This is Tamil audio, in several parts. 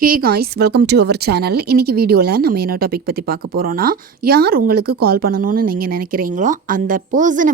Hey guys, welcome to our channel. இன்றைக்கி வீடியோவில் நம்ம என்ன டாபிக் பற்றி பார்க்க போகிறோன்னா, யார் உங்களுக்கு கால் பண்ணணும்னு நீங்கள் நினைக்கிறீங்களோ அந்த பர்சனை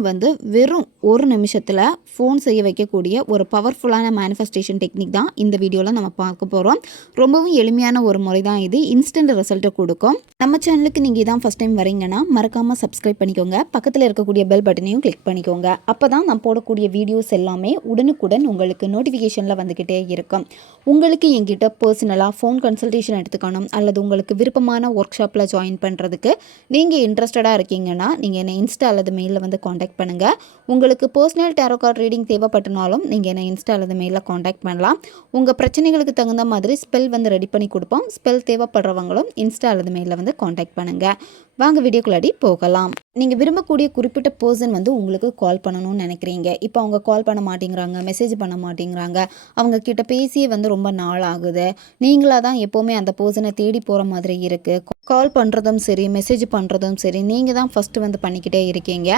வெறும் ஒரு நிமிஷத்தில் ஃபோன் செய்ய வைக்கக்கூடிய ஒரு பவர்ஃபுல்லான மேனிஃபெஸ்டேஷன் டெக்னிக் தான் இந்த வீடியோவில் நம்ம பார்க்க போகிறோம். ரொம்பவும் எளிமையான ஒரு முறை தான் இது. இன்ஸ்டன்ட் ரிசல்ட்டை கொடுக்கும். நம்ம சேனலுக்கு நீங்கள் இதான் ஃபஸ்ட் டைம் வரீங்கன்னா மறக்காமல் சப்ஸ்கிரைப் பண்ணிக்கோங்க. பக்கத்தில் இருக்கக்கூடிய பெல் பட்டனையும் கிளிக் பண்ணிக்கோங்க. அப்போ தான் நான் போடக்கூடிய வீடியோஸ் எல்லாமே உடனுக்குடன் உங்களுக்கு நோட்டிஃபிகேஷனில் வந்துக்கிட்டே இருக்கும். உங்களுக்கு என்கிட்ட பர்சனலாக ஃபோன் கன்சல்டேஷன் எடுத்துக்கணும் அல்லது உங்களுக்கு விருப்பமான ஒர்க் ஷாப்பில் ஜாயின் பண்ணுறதுக்கு நீங்கள் இன்ட்ரெஸ்டடாக இருக்கீங்கன்னா நீங்கள் என்னை இன்ஸ்டா அல்லது மெயிலில் காண்டாக்ட் பண்ணுங்கள். உங்களுக்கு பர்சனல் டேரோ கார்டு ரீடிங் தேவைப்பட்டனாலும் நீங்கள் என்னை இன்ஸ்டா அல்லது மெயிலில் காண்டாக்ட் பண்ணலாம். உங்கள் பிரச்சனைகளுக்கு தகுந்த மாதிரி ஸ்பெல் ரெடி பண்ணி கொடுப்போம். ஸ்பெல் தேவைப்படுறவங்களும் இன்ஸ்டா அல்லது மெயிலில் காண்டாக்ட் பண்ணுங்கள். வாங்க வீடியோக்குள்ளாடி போகலாம். நீங்கள் விரும்பக்கூடிய குறிப்பிட்ட பர்சன் உங்களுக்கு கால் பண்ணணும்னு நினைக்கிறீங்க. இப்போ அவங்க கால் பண்ண மாட்டேங்கிறாங்க, மெசேஜ் பண்ண மாட்டேங்கிறாங்க, அவங்க கிட்ட பேசியே ரொம்ப நாள் ஆகுது. நீங்களாக தான் எப்போவுமே அந்த பர்சனை தேடி போகிற மாதிரி இருக்குது. கால் பண்ணுறதும் சரி, மெசேஜ் பண்ணுறதும் சரி, நீங்கள் தான் ஃபஸ்ட்டு பண்ணிக்கிட்டே இருக்கீங்க.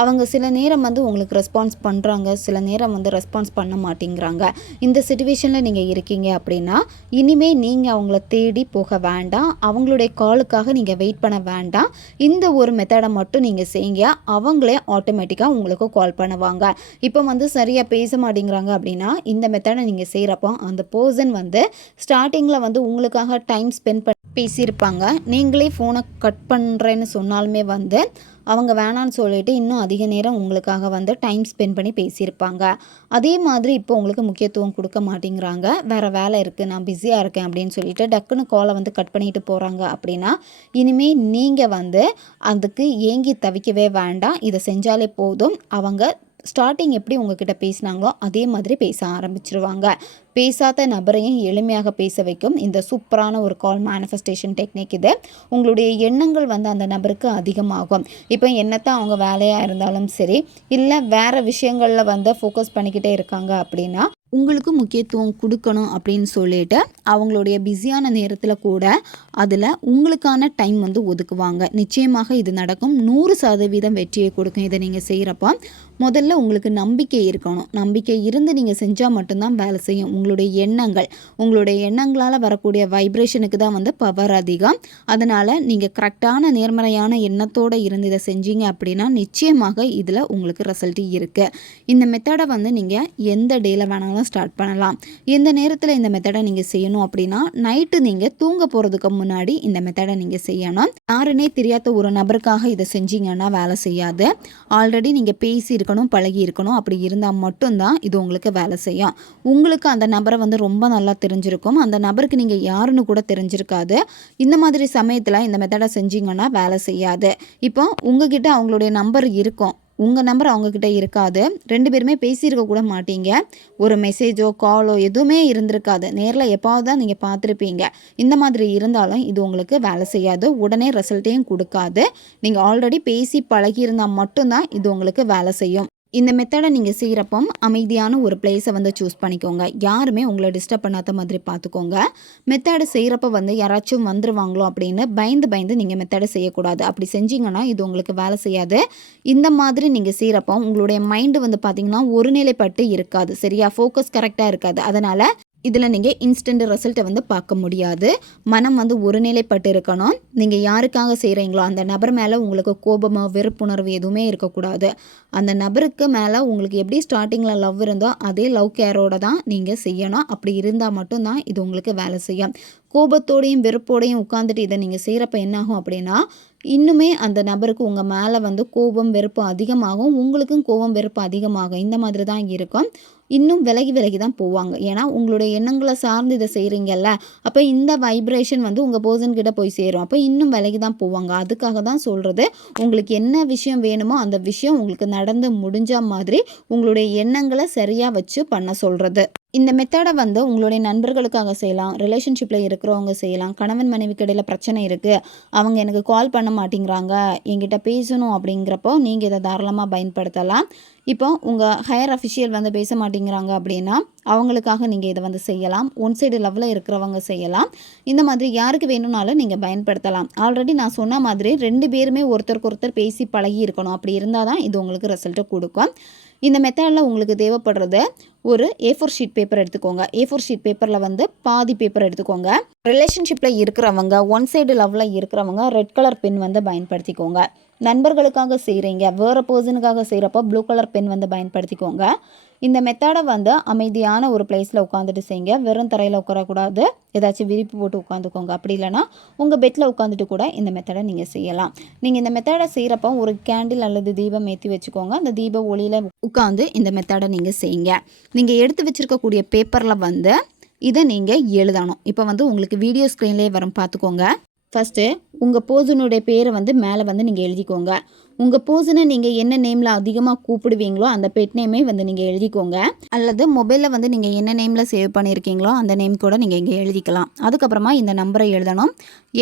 அவங்க சில நேரம் உங்களுக்கு ரெஸ்பான்ஸ் பண்ணுறாங்க, சில நேரம் ரெஸ்பான்ஸ் பண்ண மாட்டேங்கிறாங்க. இந்த சிச்சுவேஷனில் நீங்கள் இருக்கீங்க அப்படின்னா இனிமேல் நீங்கள் அவங்கள தேடி போக வேண்டாம். அவங்களுடைய காலுக்காக நீங்கள் வெயிட் பண்ண வேண்டாம். இந்த ஒரு மெத்தடை மட்டும் நீங்கள் செய்யுங்க. அவங்களே ஆட்டோமேட்டிக்காக உங்களுக்கு கால் பண்ணுவாங்க. இப்போ சரியாக பேச மாட்டேங்கிறாங்க அப்படின்னா இந்த மெத்தடை நீங்கள் செய்கிறப்போ அந்த பர்சன் ஸ்டார்டிங்கில் உங்களுக்காக டைம் ஸ்பெண்ட் பண்ணி பேசியிருப்பாங்க. நீங்களே ஃபோனை கட் பண்ணுறேன்னு சொன்னாலுமே அவங்க வேணான்னு சொல்லிட்டு இன்னும் அதிக நேரம் உங்களுக்காக டைம் ஸ்பெண்ட் பண்ணி பேசியிருப்பாங்க. அதே மாதிரி இப்போ உங்களுக்கு முக்கியத்துவம் கொடுக்க மாட்டேங்கிறாங்க. வேறு வேலை இருக்குது, நான் பிஸியாக இருக்கேன் அப்படின்னு சொல்லிட்டு டக்குன்னு காலை கட் பண்ணிட்டு போகிறாங்க அப்படின்னா இனிமேல் நீங்கள் அதுக்கு ஏங்கி தவிக்கவே வேண்டாம். இதை செஞ்சாலே போதும். அவங்க ஸ்டார்டிங் எப்படி உங்ககிட்ட பேசினாங்களோ அதே மாதிரி பேச ஆரம்பிச்சிருவாங்க. பேசாத நபரையும் எளிமையாக பேச வைக்கும் இந்த சூப்பரான ஒரு கால் மேனிஃபெஸ்டேஷன் டெக்னிக் இது. உங்களுடைய எண்ணங்கள் அந்த நபருக்கு அதிகமாகும். இப்போ என்னத்தான் அவங்க வேலையாக இருந்தாலும் சரி, இல்லை வேறு விஷயங்களில் ஃபோக்கஸ் பண்ணிக்கிட்டே இருக்காங்க அப்படின்னா உங்களுக்கு முக்கியத்துவம் கொடுக்கணும் அப்படின்னு சொல்லிட்டு அவங்களுடைய பிஸியான நேரத்தில் கூட அதில் உங்களுக்கான டைம் ஒதுக்குவாங்க. நிச்சயமாக இது நடக்கும். 100% வெற்றியை கொடுக்கும். இதை நீங்கள் செய்கிறப்போ முதல்ல உங்களுக்கு நம்பிக்கை இருக்கணும். நம்பிக்கை இருந்து நீங்கள் செஞ்சால் மட்டும்தான் வேலை செய்யும். உங்களுடைய எண்ணங்களால் வரக்கூடிய வைப்ரேஷனுக்கு தான் பவர் அதிகம். அதனால் நீங்கள் கரெக்டான நேர்மறையான எண்ணத்தோடு இருந்து இதை செஞ்சீங்க அப்படின்னா நிச்சயமாக இதில் உங்களுக்கு ரிசல்ட் இருக்குது. இந்த மெத்தடை நீங்கள் எந்த டேயில் வேணாலும் ஸ்டார்ட் பண்ணலாம். எந்த நேரத்தில் இந்த மெத்தடை நீங்கள் செய்யணும் அப்படின்னா நைட்டு நீங்கள் தூங்க போகிறதுக்கு முன்னாடி இந்த மெத்தடை நீங்கள் செய்யணும். யாருன்னே தெரியாத ஒரு நபருக்காக இதை செஞ்சீங்கன்னா வேலை செய்யாது. ஆல்ரெடி நீங்கள் பேசி இருக்கணும், பழகி இருக்கணும். அப்படி இருந்தால் மட்டும்தான் இது உங்களுக்கு வேலை செய்யும். உங்களுக்கு அந்த நபரை ரொம்ப நல்லா தெரிஞ்சிருக்கும். அந்த நபருக்கு நீங்கள் யாருன்னு கூட தெரிஞ்சிருக்காது. இந்த மாதிரி சமயத்தில் இந்த மெத்தடை செஞ்சீங்கன்னா வேலை செய்யாது. இப்போ உங்ககிட்ட அவங்களுடைய நம்பர் இருக்கும், உங்கள் நம்பர் அவங்கக்கிட்ட இருக்காது. 2 பேருமே பேசியிருக்க கூட மாட்டீங்க. ஒரு மெசேஜோ காலோ எதுவுமே இருந்திருக்காது. நேரில் எப்பாவது தான் நீங்கள் பார்த்துருப்பீங்க. இந்த மாதிரி இருந்தாலும் இது உங்களுக்கு வேலை செய்யாது. உடனே ரிசல்ட்டையும் கொடுக்காது. நீங்கள் ஆல்ரெடி பேசி பழகியிருந்தால் மட்டும்தான் இது உங்களுக்கு வேலை செய்யும். இந்த மெத்தடை நீங்கள் செய்கிறப்போ அமைதியான ஒரு பிளேஸை சூஸ் பண்ணிக்கோங்க. யாருமே உங்களை டிஸ்டர்ப் பண்ணாத மாதிரி பார்த்துக்கோங்க. மெத்தடை செய்கிறப்ப யாராச்சும் வந்துருவாங்களோ அப்படின்னு பயந்து நீங்கள் மெத்தடை செய்யக்கூடாது. அப்படி செஞ்சீங்கன்னா இது உங்களுக்கு வேலை செய்யாது. இந்த மாதிரி நீங்கள் செய்கிறப்போ உங்களுடைய மைண்டு பார்த்திங்கன்னா ஒருநிலைப்பட்டு இருக்காது. சரியா, ஃபோக்கஸ் கரெக்டாக இருக்காது. அதனால் இதில் நீங்கள் இன்ஸ்டன்ட் ரிசல்ட்டை பார்க்க முடியாது. மனம் ஒருநிலைப்பட்டு இருக்கணும். நீங்கள் யாருக்காக செய்கிறீங்களோ அந்த நபர் மேலே உங்களுக்கு கோபமோ வெறுப்புணர்வு எதுவுமே இருக்கக்கூடாது. அந்த நபருக்கு மேலே உங்களுக்கு எப்படி ஸ்டார்டிங்கில் லவ் இருந்தோ அதே லவ் கேரோடு தான் நீங்கள் செய்யணும். அப்படி இருந்தால் மட்டும்தான் இது உங்களுக்கு வேலை செய்யும். கோபத்தோடையும் வெறுப்போடையும் உட்காந்துட்டு இதை நீங்கள் செய்கிறப்ப என்னாகும் அப்படின்னா இன்னுமே அந்த நபருக்கு உங்கள் மேலே கோபம் வெறுப்பு அதிகமாகும். உங்களுக்கும் கோபம் வெறுப்பு அதிகமாகும். இந்த மாதிரி தான் இருக்கும். இன்னும் விலகி தான் போவாங்க. ஏன்னா உங்களுடைய எண்ணங்களை சார்ந்து இதை செய்கிறீங்கல்ல, அப்போ இந்த வைப்ரேஷன் உங்கள் பர்சன்கிட்ட போய் சேரும். அப்போ இன்னும் விலகி தான் போவாங்க. அதுக்காக தான் சொல்கிறது, உங்களுக்கு என்ன விஷயம் வேணுமோ அந்த விஷயம் உங்களுக்கு நடந்து முடிஞ்ச மாதிரி உங்களுடைய எண்ணங்களை சரியாக வச்சு பண்ண சொல்கிறது. இந்த மெத்தடை உங்களுடைய நண்பர்களுக்காக செய்யலாம், ரிலேஷன்ஷிப்பில் இருக்கிறவங்க செய்யலாம். கணவன் மனைவிக்கு இடையில் பிரச்சனை இருக்குது, அவங்க எனக்கு கால் பண்ண மாட்டேங்கிறாங்க, என்கிட்ட பேசணும் அப்படிங்கிறப்போ நீங்கள் இதை தாராளமாக பயன்படுத்தலாம். இப்போ உங்கள் ஹையர் அஃபிஷியல் பேச மாட்டேங்கிறாங்க அப்படின்னா அவங்களுக்காக நீங்கள் இதை செய்யலாம். ஒன் சைடு லவ்வில் இருக்கிறவங்க செய்யலாம். இந்த மாதிரி யாருக்கு வேணும்னாலும் நீங்கள் பயன்படுத்தலாம். ஆல்ரெடி நான் சொன்ன மாதிரி 2 பேருமே ஒருத்தருக்கு ஒருத்தர் பேசி பழகி இருக்கணும். அப்படி இருந்தால் தான் இது உங்களுக்கு ரிசல்ட்டை கொடுக்கும். இந்த மெத்தடில் உங்களுக்கு தேவைப்படுறது ஒரு A4 ஷீட் பேப்பர் எடுத்துக்கோங்க. A4 ஷீட் பேப்பரில் வந்து பாதி பேப்பர் எடுத்துக்கோங்க. ரிலேஷன்ஷிப்பில் இருக்கிறவங்க, ஒன் சைடு லவ்வில் இருக்கிறவங்க ரெட் கலர் பென் வந்து பயன்படுத்திக்கோங்க. நண்பர்களுக்காக செய்கிறீங்க, வேறு பர்சனுக்காக செய்கிறப்போ ப்ளூ கலர் பென் வந்து பயன்படுத்திக்கோங்க. இந்த மெத்தடை வந்து அமைதியான ஒரு பிளேஸில் உட்காந்துட்டு செய்யுங்க. வெறும் தரையில் உட்காரக்கூடாது, ஏதாச்சும் விரிப்பு போட்டு உட்காந்துக்கோங்க. அப்படி இல்லைனா உங்கள் பெட்டில் உட்காந்துட்டு கூட இந்த மெத்தடை நீங்கள் செய்யலாம். நீங்கள் இந்த மெத்தடை செய்கிறப்போ ஒரு கேண்டில் அல்லது தீபம் ஏற்றி வச்சுக்கோங்க. அந்த தீப ஒளியில் உட்காந்து இந்த மெத்தடை நீங்கள் செய்யுங்க. நீங்கள் எடுத்து வச்சுருக்கக்கூடிய பேப்பரில் வந்து இதை நீங்கள் எழுதணும். இப்போ வந்து உங்களுக்கு வீடியோ ஸ்க்ரீன்லேயே வரும், பார்த்துக்கோங்க. ஃபஸ்ட்டு உங்கள் பர்சனுடைய பேரை வந்து மேலே வந்து நீங்கள் எழுதிக்கோங்க. உங்கள் பர்சனை நீங்கள் என்ன நேமில் அதிகமாக கூப்பிடுவீங்களோ அந்த பெட் நேமே வந்து நீங்கள் எழுதிக்கோங்க. அல்லது மொபைலில் வந்து நீங்கள் என்ன நேமில் சேவ் பண்ணியிருக்கீங்களோ அந்த நேம் கூட நீங்கள் இங்கே எழுதிக்கலாம். அதுக்கப்புறமா இந்த நம்பரை எழுதணும்.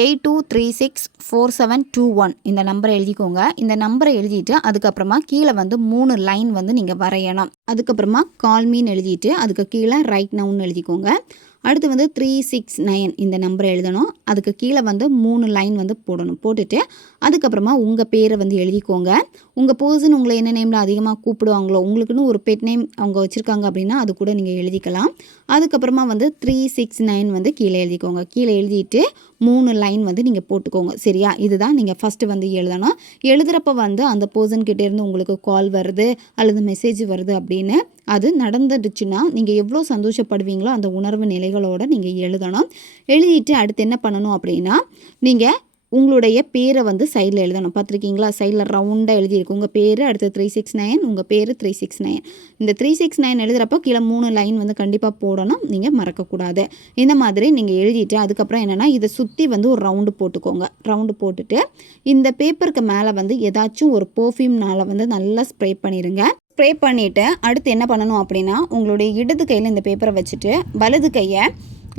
82364721 இந்த நம்பரை எழுதிக்கோங்க. இந்த நம்பரை எழுதிட்டு அதுக்கப்புறமா கீழே வந்து 3 லைன் வந்து நீங்கள் வரையணும். அதுக்கப்புறமா கால் மீன்னு எழுதிட்டு அதுக்கு கீழே ரைட் நவுன்னு எழுதிக்கோங்க. அடுத்து வந்து 369 இந்த நம்பரை எழுதணும். அதுக்கு கீழே வந்து 3 லைன் வந்து போடணும். போட்டுட்டு அதுக்கப்புறமா உங்கள் பேரை வந்து எழுதிக்கோங்க. உங்கள் பர்சன் உங்களை என்ன நேமில் அதிகமாக கூப்பிடுவாங்களோ, உங்களுக்குன்னு ஒரு பெட் நேம் அவங்க வச்சுருக்காங்க அப்படின்னா அது கூட நீங்கள் எழுதிக்கலாம். அதுக்கப்புறமா வந்து 369 வந்து கீழே எழுதிக்கோங்க. கீழே எழுதிட்டு 3 லைன் வந்து நீங்கள் போட்டுக்கோங்க. சரியா? இதுதான் நீங்கள் ஃபஸ்ட்டு வந்து எழுதணும். எழுதுகிறப்ப வந்து அந்த பர்சன்கிட்டேருந்து உங்களுக்கு கால் வருது அல்லது மெசேஜ் வருது அப்படின்னு அது நடந்துடுச்சுன்னா நீங்கள் எவ்வளோ சந்தோஷப்படுவீங்களோ அந்த உணர்வு நிலைகளோடு நீங்கள் எழுதணும். எழுதிட்டு அடுத்து என்ன பண்ணணும் அப்படின்னா, நீங்கள் உங்களுடைய பேரை வந்து சைடில் எழுதணும். பார்த்துருக்கீங்களா? சைடில் ரவுண்டாக எழுதியிருக்கு உங்கள் பேர், அடுத்து 369 உங்கள் பேர் 369. இந்த 369 எழுதுகிறப்போ கீழே 3 லைன் வந்து கண்டிப்பாக போடணும், நீங்கள் மறக்கக்கூடாது. இந்த மாதிரி நீங்கள் எழுதிட்டு அதுக்கப்புறம் என்னென்னா இதை சுற்றி வந்து ஒரு ரவுண்டு போட்டுக்கோங்க. ரவுண்டு போட்டுட்டு இந்த பேப்பருக்கு மேலே வந்து ஏதாச்சும் ஒரு பர்ஃப்யூம்னால் வந்து நல்லா ஸ்ப்ரே பண்ணிடுங்க. ஸ்ப்ரே பண்ணிவிட்டு அடுத்து என்ன பண்ணணும் அப்படின்னா, உங்களுடைய இடது கையில் இந்த பேப்பரை வச்சுட்டு வலது கையை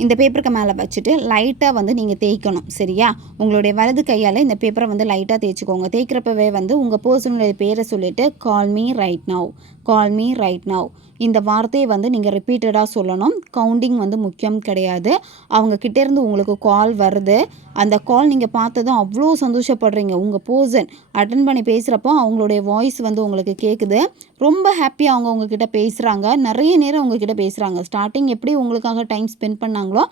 இந்த பேப்பருக்கு மேலே வச்சுட்டு லைட்டாக வந்து நீங்கள் தேய்க்கணும். சரியா? உங்களுடைய வலது கையால் இந்த பேப்பரை வந்து லைட்டாக தேய்ச்சிக்கோங்க. தேய்க்கிறப்பவே வந்து உங்கள் பர்சனுடைய பேரை சொல்லிவிட்டு call me right now, call me right now இந்த வார்த்தையை வந்து நீங்கள் ரிப்பீட்டடாக சொல்லணும். கவுண்டிங் வந்து முக்கியம் கிடையாது. அவங்க கிட்டேருந்து உங்களுக்கு கால் வருது, அந்த கால் நீங்கள் பார்த்ததும் அவ்வளோ சந்தோஷப்படுறீங்க. உங்கள் பர்சன் அட்டன் பண்ணி பேசுகிறப்போ அவங்களுடைய வாய்ஸ் வந்து உங்களுக்கு கேட்குது. ரொம்ப ஹாப்பியாக அவங்க உங்ககிட்ட பேசுகிறாங்க. நிறைய நேரம் உங்ககிட்ட பேசுகிறாங்க. ஸ்டார்டிங் எப்படி உங்களுக்காக டைம் ஸ்பெண்ட் பண்ணாங்களோ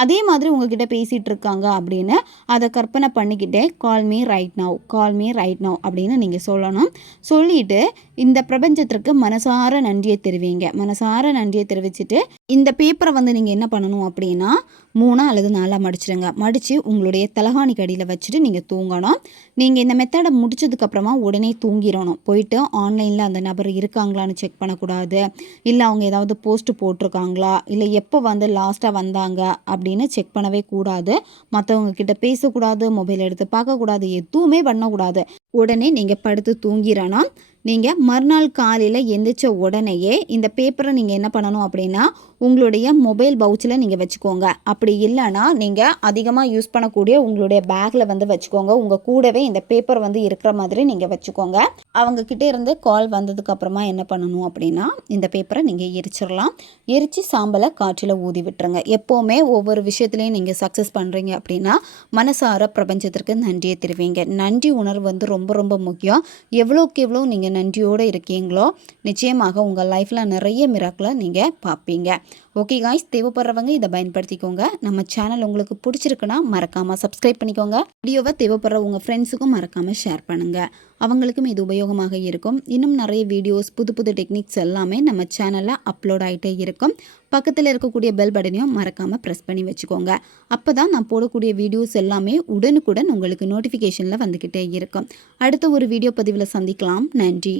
அதே மாதிரி உங்ககிட்ட பேசிகிட்டு இருக்காங்க அப்படின்னு அதை கற்பனை பண்ணிக்கிட்டே call me right now, call me right now அப்படின்னு நீங்கள் சொல்லணும். சொல்லிவிட்டு இந்த பிரபஞ்சத்திற்கு மனசார நன்றியை தெரிவிங்க. மனசார நன்றியை தெரிவிச்சுட்டு இந்த பேப்பரை வந்து நீங்கள் என்ன பண்ணணும் அப்படின்னா 3 அல்லது 4 மடிச்சிடுங்க. மடித்து உங்களுடைய தலகாணிக்கு அடியில் வச்சுட்டு நீங்கள் தூங்கணும். நீங்கள் இந்த மெத்தடை முடிச்சதுக்கப்புறமா உடனே தூங்கிடணும். போயிட்டு ஆன்லைனில் அந்த நபர் இருக்காங்களான்னு செக் பண்ணக்கூடாது. இல்லை அவங்க ஏதாவது போஸ்ட் போட்டிருக்காங்களா, இல்லை எப்போ வந்து லாஸ்ட்டாக வந்தாங்க அப்படின்னு செக் பண்ணவே கூடாது. மற்றவங்க கிட்ட பேசக்கூடாது, மொபைல் எடுத்து பார்க்கக்கூடாது, எதுவுமே பண்ணக்கூடாது. உடனே நீங்கள் படுத்து தூங்கிடணும். நீங்கள் மறுநாள் காலையில் எந்திரிச்ச உடனேயே இந்த பேப்பரை நீங்கள் என்ன பண்ணணும் அப்படின்னா உங்களுடைய மொபைல் பவுச்சில் நீங்கள் வச்சுக்கோங்க. அப்படி இல்லைன்னா நீங்கள் அதிகமாக யூஸ் பண்ணக்கூடிய உங்களுடைய பேக்கில் வந்து வச்சுக்கோங்க. உங்கள் கூடவே இந்த பேப்பர் வந்து இருக்கிற மாதிரி நீங்கள் வச்சுக்கோங்க. அவங்கக்கிட்டே இருந்து கால் வந்ததுக்கப்புறமா என்ன பண்ணணும் அப்படின்னா இந்த பேப்பரை நீங்கள் எரிச்சிடலாம். எரித்து சாம்பலை காற்றில் ஊதி விட்டுருங்க. எப்போவுமே ஒவ்வொரு விஷயத்துலையும் நீங்கள் சக்ஸஸ் பண்ணுறீங்க அப்படின்னா மனசார பிரபஞ்சத்திற்கு நன்றியை தெரிவிங்க. நன்றி உணர்வு வந்து ரொம்ப ரொம்ப முக்கியம். எவ்வளோக்கு எவ்வளோ நீங்கள் நன்றியோடு இருக்கீங்களோ நிச்சயமாக உங்கள் லைஃப்பில் நிறைய மிராக்களை நீங்கள் பார்ப்பீங்க. ஓகே காய்ஸ், தேவைப்படுறவங்க இதை பயன்படுத்திக்கோங்க. நம்ம சேனல் உங்களுக்கு பிடிச்சிருக்குன்னா மறக்காமல் சப்ஸ்கிரைப் பண்ணிக்கோங்க. வீடியோவை தேவைப்படுற உங்கள் ஃப்ரெண்ட்ஸுக்கும் மறக்காமல் ஷேர் பண்ணுங்கள். அவங்களுக்கும் இது உபயோகமாக இருக்கும். இன்னும் நிறைய வீடியோஸ், புது புது டெக்னிக்ஸ் எல்லாமே நம்ம சேனலில் அப்லோட் ஆகிட்டே இருக்கும். பக்கத்தில் இருக்கக்கூடிய பெல் பட்டனையும் மறக்காமல் ப்ரெஸ் பண்ணி வச்சுக்கோங்க. அப்போ தான் நான் போடக்கூடிய வீடியோஸ் எல்லாமே உடனுக்குடன் உங்களுக்கு நோட்டிஃபிகேஷனில் வந்துக்கிட்டே இருக்கும். அடுத்த ஒரு வீடியோ பதிவில் சந்திக்கலாம். நன்றி.